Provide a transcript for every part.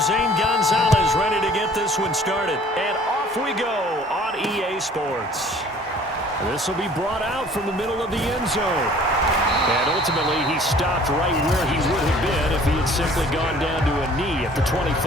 Zane Gonzalez ready to get this one started. And off we go on EA Sports. This will be brought out from the middle of the end zone. And ultimately, he stopped right where he would have been if he had simply gone down to a knee at the 25.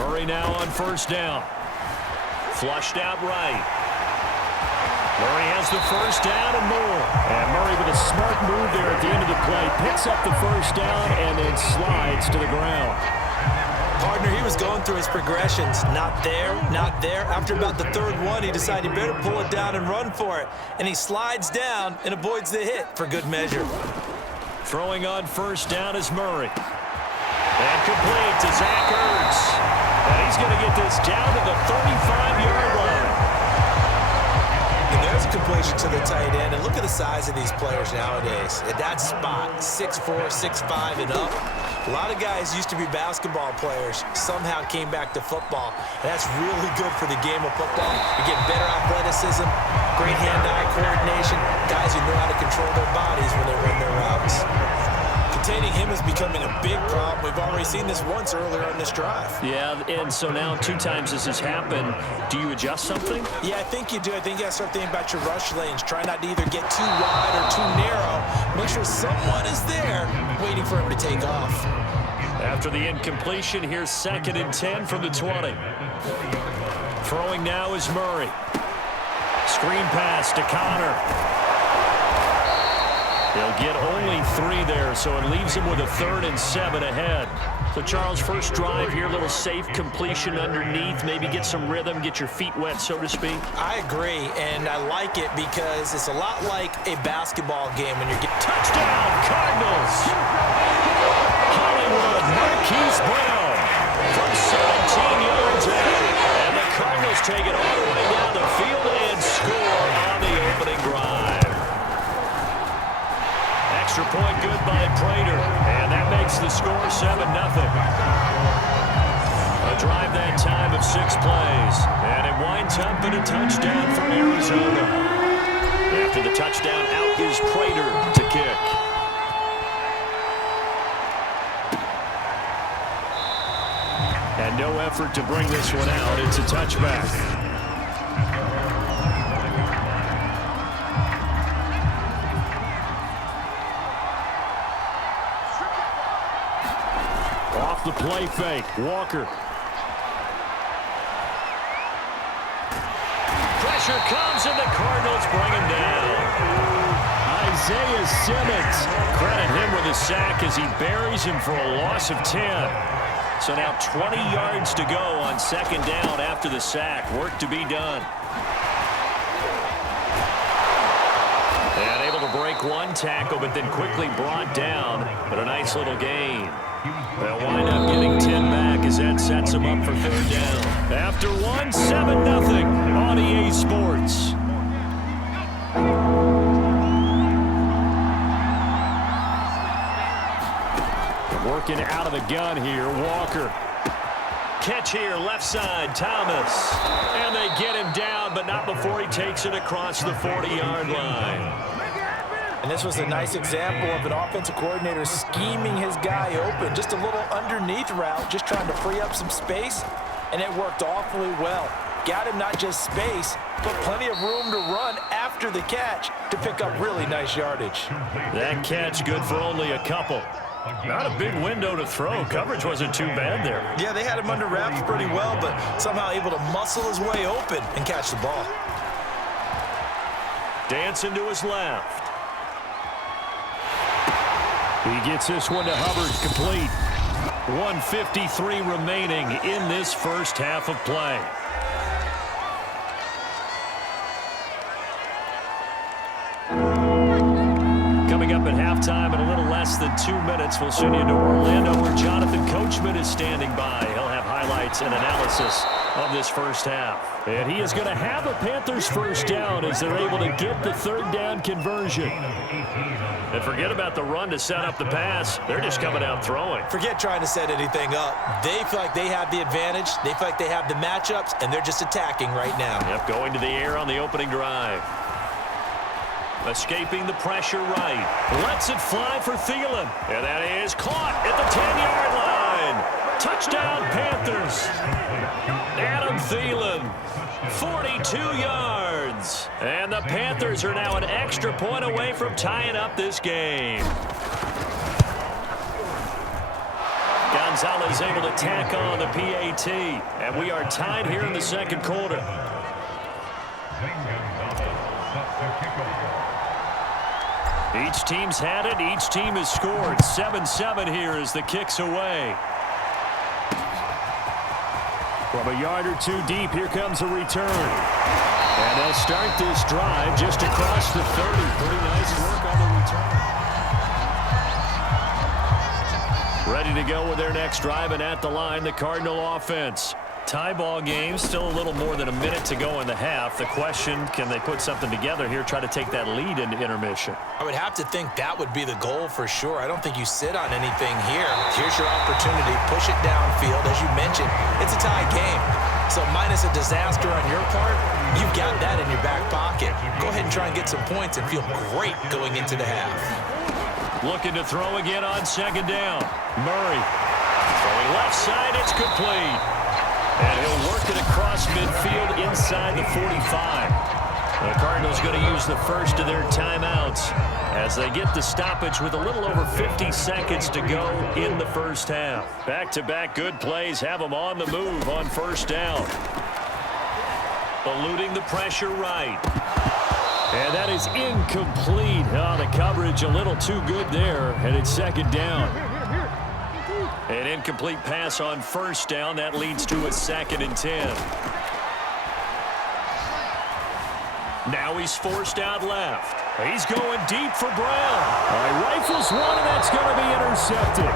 Murray now on first down. Flushed out right. Murray has the first down and more. And Murray with a smart move there at the end of the play. Picks up the first down and then slides to the ground. Partner, he was going through his progressions. Not there, not there. After about the third one, he decided he better pull it down and run for it. And he slides down and avoids the hit for good measure. Throwing on first down is Murray. And complete to Zach Ertz. And he's going to get this down to the 35-yard line. And there's a completion to the tight end. And look at the size of these players nowadays. At that spot, 6'4", 6'5", and up. A lot of guys used to be basketball players, somehow came back to football. And that's really good for the game of football. You get better athleticism, great hand-eye coordination, guys who know how to control their bodies when they run their routes. Containing him is becoming a big problem. We've already seen this once earlier on this drive. Yeah, and so now 2 times this has happened. Do you adjust something? Yeah, I think you do. I think you got to start thinking about your rush lanes. Try not to either get too wide or too narrow. Make sure someone is there waiting for him to take off. After the incompletion, here's 2nd and 10 from the 20. Throwing now is Murray. Screen pass to Connor. He'll get only 3 there, so it leaves him with a 3rd and 7 ahead. So, Charles, first drive here, little safe completion underneath, maybe get some rhythm, get your feet wet, so to speak. I agree, and I like it because it's a lot like a basketball game when you're getting... Touchdown, Cardinals! Hollywood, Marquise Brown from 17 yards out. And the Cardinals take it all the way down the field and score on the opening drive. Extra point good by Prater, and that makes the score 7-0. A drive that time of 6 plays, and it winds up in a touchdown for Arizona. After the touchdown, out is Prater to kick. And no effort to bring this one out. It's a touchback. The play fake. Walker. Pressure comes and the Cardinals bring him down. Isaiah Simmons. Credit him with a sack as he buries him for a loss of 10. So now 20 yards to go on 2nd down after the sack. Work to be done. And able to break one tackle, but then quickly brought down. But a nice little gain. They'll wind up getting 10 back as that sets them up for 3rd down. After 1, 7-0 on EA Sports. Working out of the gun here, Walker. Catch here, left side, Thomas. And they get him down, but not before he takes it across the 40-yard line. And this was a nice example of an offensive coordinator scheming his guy open. Just a little underneath route, just trying to free up some space, and it worked awfully well. Got him not just space, but plenty of room to run after the catch to pick up really nice yardage. That catch good for only a couple. Not a big window to throw. Coverage wasn't too bad there. Yeah, they had him under wraps pretty well, but somehow able to muscle his way open and catch the ball. Dancing to his left. He gets this one to Hubbard, complete. 1:53 remaining in this first half of play. Coming up at halftime in a little less than 2 minutes, we'll send you to Orlando where Jonathan Coachman is standing by. He'll have highlights and analysis of this first half. And he is going to have a Panthers first down as they're able to get the 3rd down conversion. And forget about the run to set up the pass. They're just coming out throwing. Forget trying to set anything up. They feel like they have the advantage. They feel like they have the matchups, and they're just attacking right now. Yep, going to the air on the opening drive. Escaping the pressure right. Lets it fly for Thielen. And that is caught at the 10-yard line. Touchdown, Panthers. Adam Thielen, 42 yards. And the Panthers are now an extra point away from tying up this game. Gonzalez able to tack on the PAT. And we are tied here in the second quarter. Each team's had it. Each team has scored. 7-7 here as the kick's away. From a yard or two deep, here comes a return. And they'll start this drive just across the 30. Pretty nice work on the return. Ready to go with their next drive, and at the line, the Cardinal offense. Tie ball game, still a little more than a minute to go in the half. The question, can they put something together here, try to take that lead into intermission? I would have to think that would be the goal for sure. I don't think you sit on anything here. Here's your opportunity. Push it downfield. As you mentioned, it's a tie game. So minus a disaster on your part, you've got that in your back pocket. Go ahead and try and get some points and feel great going into the half. Looking to throw again on second down. Murray. Throwing left side, it's complete. And he'll work it across midfield inside the 45. The Cardinals going to use the first of their timeouts as they get the stoppage with a little over 50 seconds to go in the first half. Back-to-back good plays have them on the move on first down. Eluding the pressure right. And that is incomplete. Oh, the coverage a little too good there, and it's second down. An incomplete pass on first down. That leads to a 2nd and 10. Now he's forced out left. He's going deep for Brown. Rifles one, and that's going to be intercepted.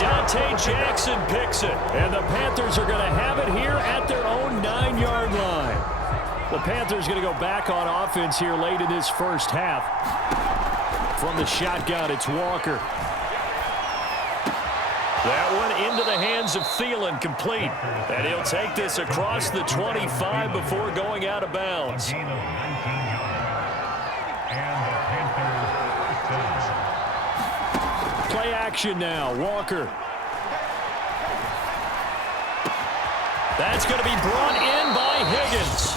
Dante Jackson picks it. And the Panthers are going to have it here at their own 9-yard line. The Panthers going to go back on offense here late in this first half. From the shotgun, it's Walker. That one into the hands of Thielen, complete. And he'll take this across the 25 before going out of bounds. Play action now, Walker. That's going to be brought in by Higgins.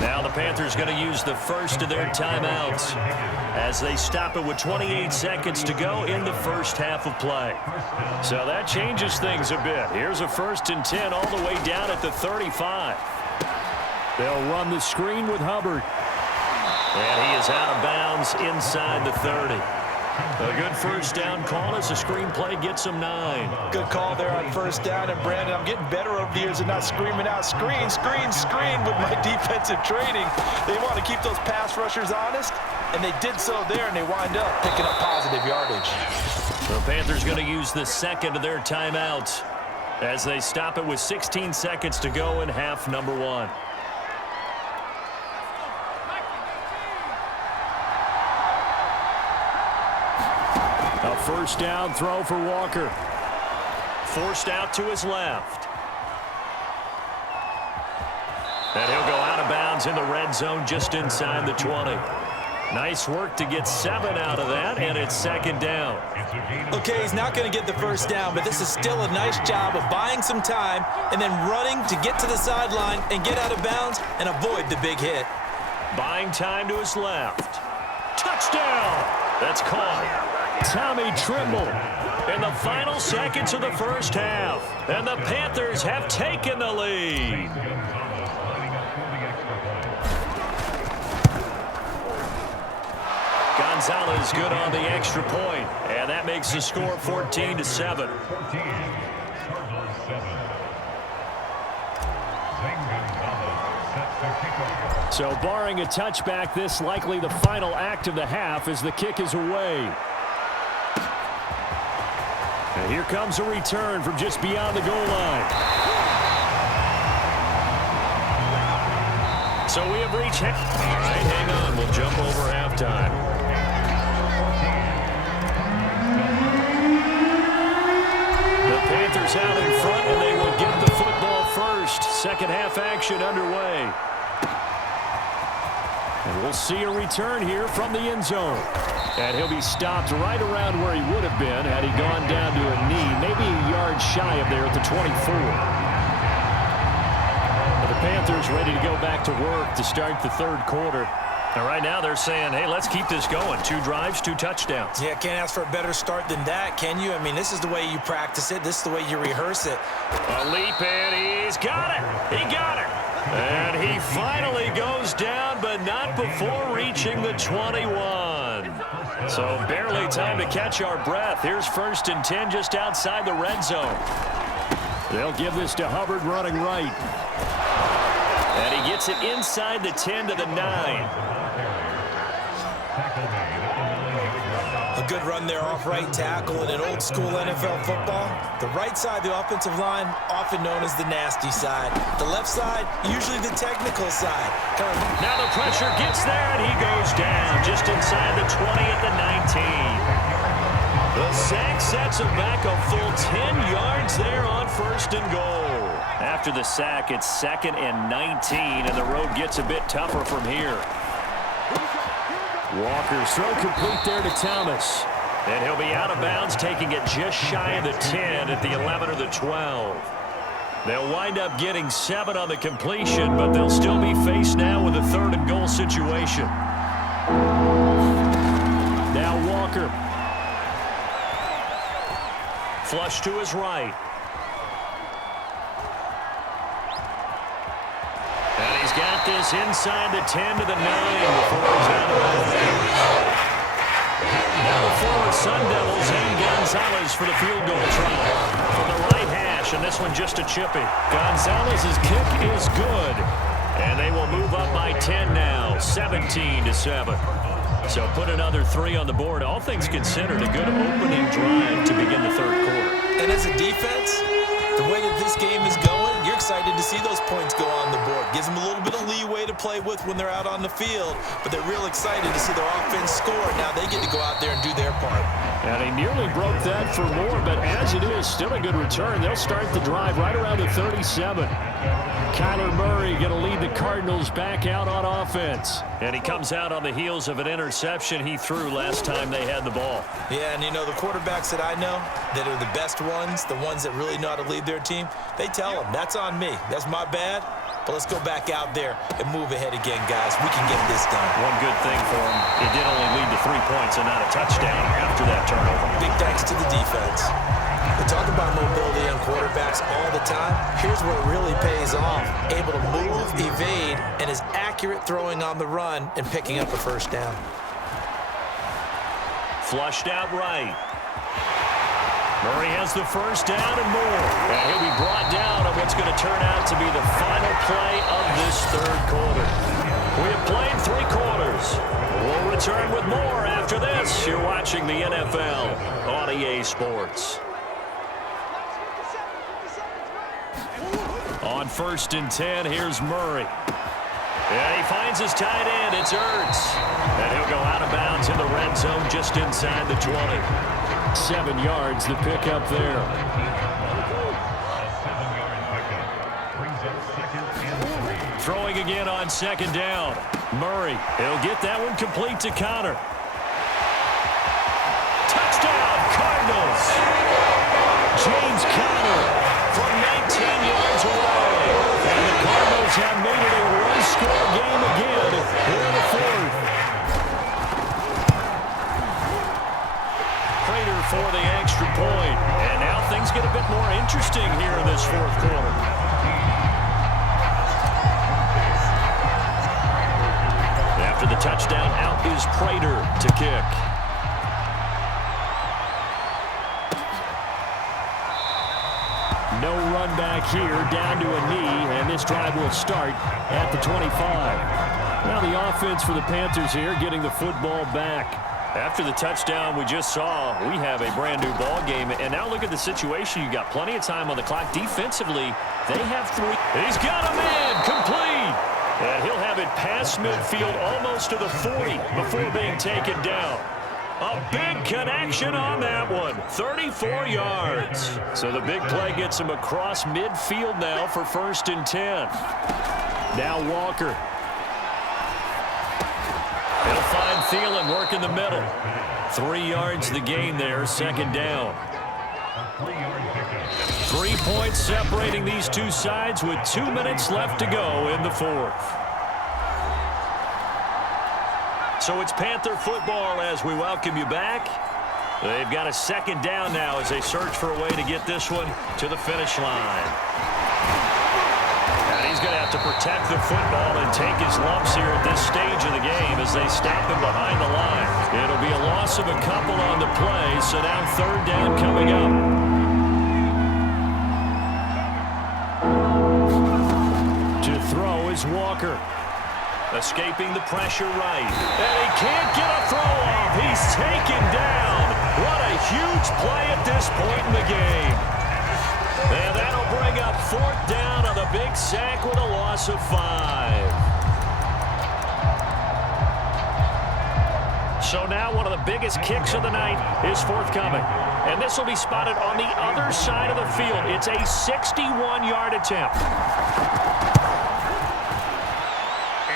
Now the Panthers going to use the first of their timeouts as they stop it with 28 seconds to go in the first half of play. So that changes things a bit. Here's a 1st and 10 all the way down at the 35. They'll run the screen with Hubbard. And he is out of bounds inside the 30. A good first down call as the screenplay gets him 9. Good call there on first down. And, Brandon, I'm getting better over the years and not screaming out, screen, screen, screen with my defensive training. They want to keep those pass rushers honest, and they did so there, and they wind up picking up positive yardage. The Panthers going to use the second of their timeouts as they stop it with 16 seconds to go in half number 1. A first down throw for Walker. Forced out to his left. And he'll go out of bounds in the red zone just inside the 20. Nice work to get 7 out of that, and it's second down. Okay, he's not going to get the first down, but this is still a nice job of buying some time and then running to get to the sideline and get out of bounds and avoid the big hit. Buying time to his left. Touchdown! That's caught. Tommy Trimble in the final seconds of the first half. And the Panthers have taken the lead. Gonzalez good on the extra point, and that makes the score 14-7. So barring a touchback, this likely the final act of the half as the kick is away. And here comes a return from just beyond the goal line. So we have reached half. All right, hang on. We'll jump over halftime. The Panthers out in front, and they will get the football first. Second half action underway. And We'll see a return here from the end zone. And he'll be stopped right around where he would have been had he gone down to a knee, maybe a yard shy of there at the 24. But the Panthers ready to go back to work to start the third quarter. And right now they're saying, hey, let's keep this going. 2 drives, 2 touchdowns. Yeah, can't ask for a better start than that, can you? I mean, this is the way you practice it. This is the way you rehearse it. A leap, and he's got it. He got it. And he finally goes down, but not before reaching the 21. So barely time to catch our breath. Here's 1st and 10 just outside the red zone. They'll give this to Hubbard running right. And he gets it inside the 10 to the 9. A good run there off right tackle in an old-school NFL football. The right side, the offensive line, often known as the nasty side. The left side, usually the technical side. Now the pressure gets there, and he goes down just inside the 20 at the 19. The sack sets him back a full 10 yards there on 1st and goal. After the sack, it's 2nd and 19, and the road gets a bit tougher from here. Walker's throw complete there to Thomas. And he'll be out of bounds, taking it just shy of the 10 at the 11 or the 12. They'll wind up getting 7 on the completion, but they'll still be faced now with a 3rd and goal situation. Now Walker. Flush to his right. And he's got this inside the 10 to the 9 before he's out of bounds. Now the former Sun Devils and Gonzalez for the field goal try. From the right hash, and this one just a chippy. Gonzalez's kick is good. And they will move up by 10 now, 17-7. So put another 3 on the board. All things considered, a good opening drive to begin the third quarter. And as a defense, the way that this game is going, you're excited to see those points go on the board. Gives them a little bit of leeway to play with when they're out on the field, but they're real excited to see their offense score. Now they get to go out there and do their part. And he nearly broke that for more, but as it is, still a good return. They'll start the drive right around the 37. Kyler Murray going to lead the Cardinals back out on offense. And he comes out on the heels of an interception he threw last time they had the ball. Yeah, and you know, the quarterbacks that I know that are the best ones, the ones that really know how to lead their team, they tell them, that's on me. That's my bad. But let's go back out there and move ahead again, guys. We can get this done. One good thing for him, he did only lead to 3 points and not a touchdown after that turnover. Big thanks to the defense. We talk about mobility on quarterbacks all the time. Here's where it really pays off. Able to move, evade, and is accurate throwing on the run and picking up a 1st down. Flushed out right. Murray has the 1st down and more. And he'll be brought down on what's going to turn out to be the final play of this third quarter. We have played 3 quarters. We'll return with more after this. You're watching the NFL on EA Sports. On 1st and 10, here's Murray. And he finds his tight end. It's Ertz. And he'll go out of bounds in the red zone just inside the 20. 7 yards, the pickup there. Throwing again on 2nd down. Murray, he'll get that one complete to Connor. Touchdown, Cardinals. James Conner from 19 yards away. And the Cardinals have made it a one-score game again here in the 4th. Prater for the extra point. And now things get a bit more interesting here in this 4th quarter. After the touchdown, out is Prater to kick. No run back here, down to a knee, and this drive will start at the 25. Now the offense for the Panthers here getting the football back. After the touchdown we just saw, we have a brand new ball game. And now look at the situation. You got plenty of time on the clock. Defensively, they have 3. He's got a man complete. And he'll have it past midfield almost to the 40 before being taken down. A big connection on that one. 34 yards. So the big play gets him across midfield now for 1st and 10. Now Walker. find Thielen working the middle. 3 yards the gain there, second down. 3 points separating these two sides with 2 minutes left to go in the fourth. So it's Panther football as we welcome you back. They've got a second down now as they search for a way to get this one to the finish line. And he's going to have to protect the football and take his lumps here at this stage of the game as they stop him behind the line. It'll be a loss of a couple on the play, so now third down coming up. To throw is Walker. Escaping the pressure right. And he can't get a throw off. He's taken down. What a huge play at this point in the game. And that'll bring up fourth down on the big sack with a loss of 5. So now one of the biggest kicks of the night is forthcoming. And this will be spotted on the other side of the field. It's a 61-yard attempt.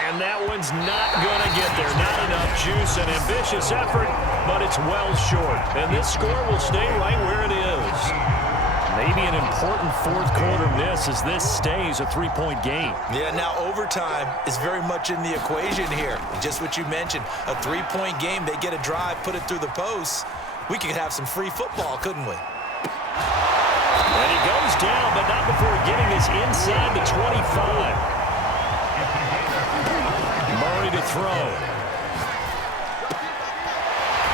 And that one's not going to get there. Not enough juice. An ambitious effort, but it's well short. And this score will stay right where it is. Maybe an important fourth quarter miss as this stays a 3-point game. Yeah, now overtime is very much in the equation here. Just what you mentioned, a 3-point game. They get a drive, put it through the posts. We could have some free football, couldn't we? And he goes down, but not before getting this inside the 25. Murray to throw.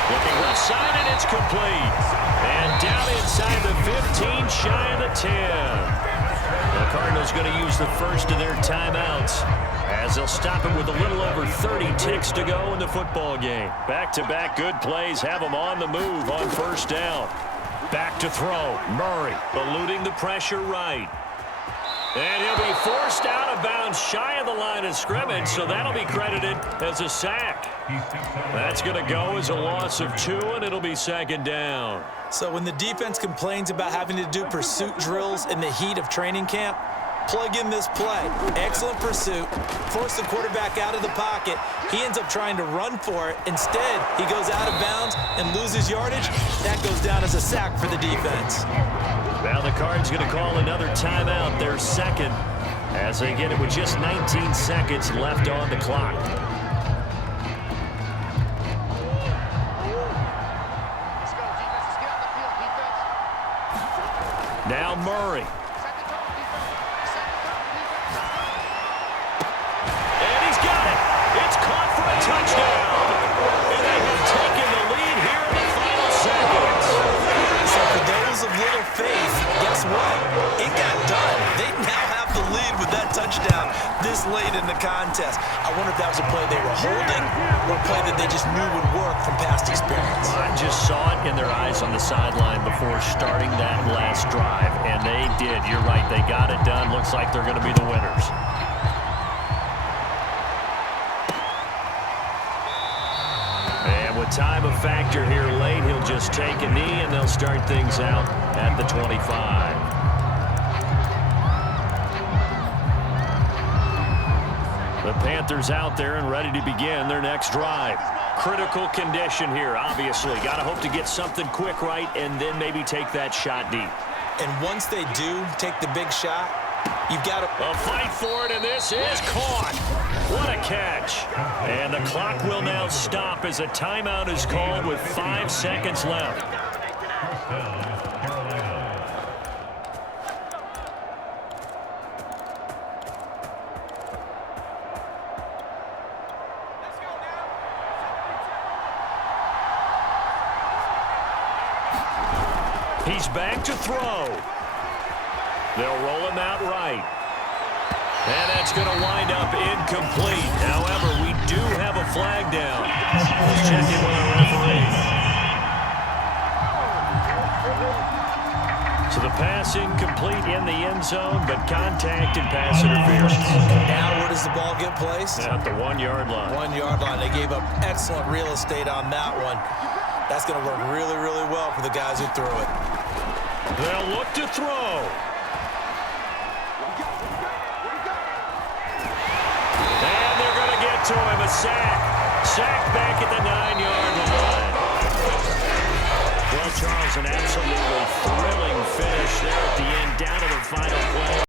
Looking left side, and it's complete. And down inside the 15, shy of the 10. The Cardinals going to use the first of their timeouts as they'll stop it with a little over 30 ticks to go in the football game. Back-to-back good plays have them on the move on first down. Back to throw. Murray eluding the pressure right. And he'll be forced out of bounds shy of the line of scrimmage, so that'll be credited as a sack. That's going to go as a loss of 2, and it'll be second down. So when the defense complains about having to do pursuit drills in the heat of training camp, plug in this play. Excellent pursuit. Force the quarterback out of the pocket. He ends up trying to run for it. Instead, he goes out of bounds and loses yardage. That goes down as a sack for the defense. Now the Cards going to call another timeout, their second, as they get it with just 19 seconds left on the clock. Now Murray. And he's got it. It's caught for a touchdown. And they have taken the lead here in the final seconds. So for those of little faith, guess what? It got done. They now have the lead with that touchdown this late in the contest. I wonder if that was a play they were holding or a play that they just knew would work from past experience. I just saw it in their eyes on the sideline before starting that last drive, and they did. You're right. They got it done. Looks like they're going to be the winners. And with time a factor here late, he'll just take a knee, and they'll start things out at the 25. The Panthers out there and ready to begin their next drive. Critical condition here, obviously. Got to hope to get something quick right and then maybe take that shot deep. And once they do take the big shot, you've got to... A fight for it, and this is caught. What a catch. And the clock will now stop as a timeout is called with 5 seconds left. He's back to throw. They'll roll him out right. And that's going to wind up incomplete. However, we do have a flag down. Let's check in with our referee. So the pass incomplete in the end zone, but contact and pass interference. Now where does the ball get placed? At the 1-yard line. 1-yard line. They gave up excellent real estate on that one. That's going to work really, really well for the guys who threw it. They'll look to throw. And they're going to get to him, a sack. Sacked back at the 9-yard line. Well, Charles, an absolutely thrilling finish there at the end, down to the final play.